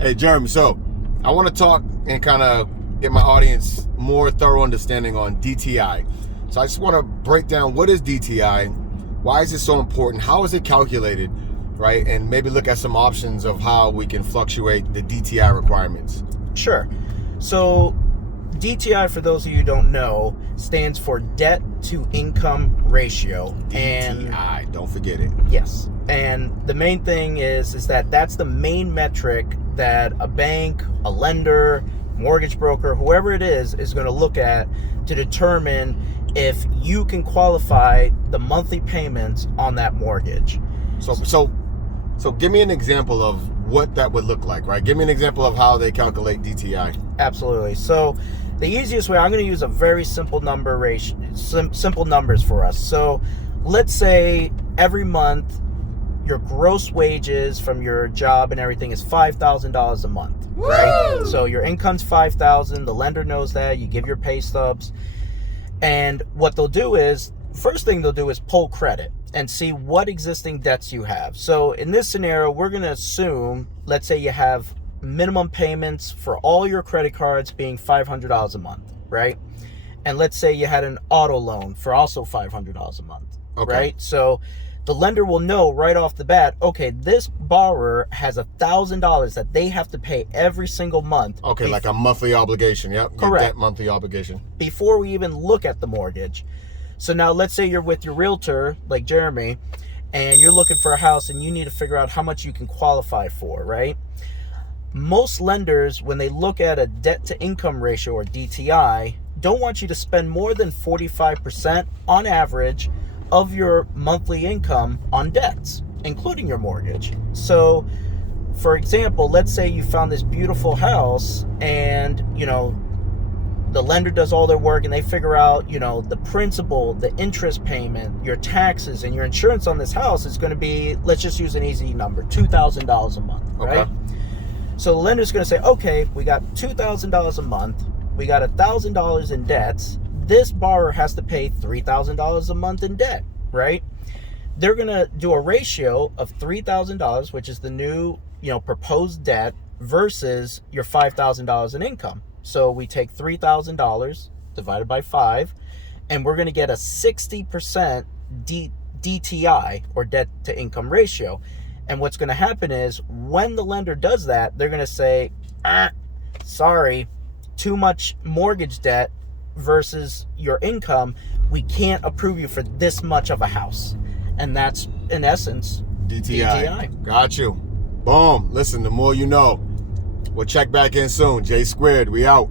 Hey, Jeremy, so I want to talk and kind of get my audience more thorough understanding on DTI. So I just want to break down what is DTI, why is it so important, how is it calculated, right? And maybe look at some options of how we can fluctuate the DTI requirements. Sure. So DTI, for those of you who don't know, stands for debt to income ratio. DTI, don't forget it. Yes. And the main thing is that that's the main metric that a bank, a lender, mortgage broker, whoever it is going to look at to determine if you can qualify the monthly payments on that mortgage. So give me an example of what that would look like, right? Give me an example of how they calculate DTI. Absolutely. So the easiest way, I'm going to use a very simple number ratio, simple numbers for us. So let's say every month your gross wages from your job and everything is $5,000 a month, right? So your income's $5,000. The lender knows that. You give your pay stubs. And what they'll do is, first thing they'll do is pull credit and see what existing debts you have. So in this scenario, we're going to assume, let's say you have minimum payments for all your credit cards being $500 a month, right? And let's say you had an auto loan for also $500 a month, okay, right? So the lender will know right off the bat, okay, this borrower has $1,000 that they have to pay every single month. Okay, like a monthly obligation. Yep. Correct. Debt monthly obligation. Before we even look at the mortgage. So now let's say you're with your realtor, like Jeremy, and you're looking for a house and you need to figure out how much you can qualify for, right? Most lenders, when they look at a debt to income ratio, or DTI, don't want you to spend more than 45% on average of your monthly income on debts, including your mortgage. So for example, let's say you found this beautiful house and, the lender does all their work and they figure out, the principal, the interest payment, your taxes, and your insurance on this house is going to be, let's just use an easy number, $2,000 a month, right? Okay. So the lender's going to say, okay, we got $2,000 a month. We got $1,000 in debts. This borrower has to pay $3,000 a month in debt, right? They're going to do a ratio of $3,000, which is the new, proposed debt, versus your $5,000 in income. So we take $3,000 divided by 5, and we're going to get a 60% DTI, or debt to income ratio. And what's going to happen is, when the lender does that, they're going to say, sorry, too much mortgage debt versus your income. We can't approve you for this much of a house. And that's, in essence, DTI. Got you. Boom. Listen, the more you know. We'll check back in soon. J Squared, we out.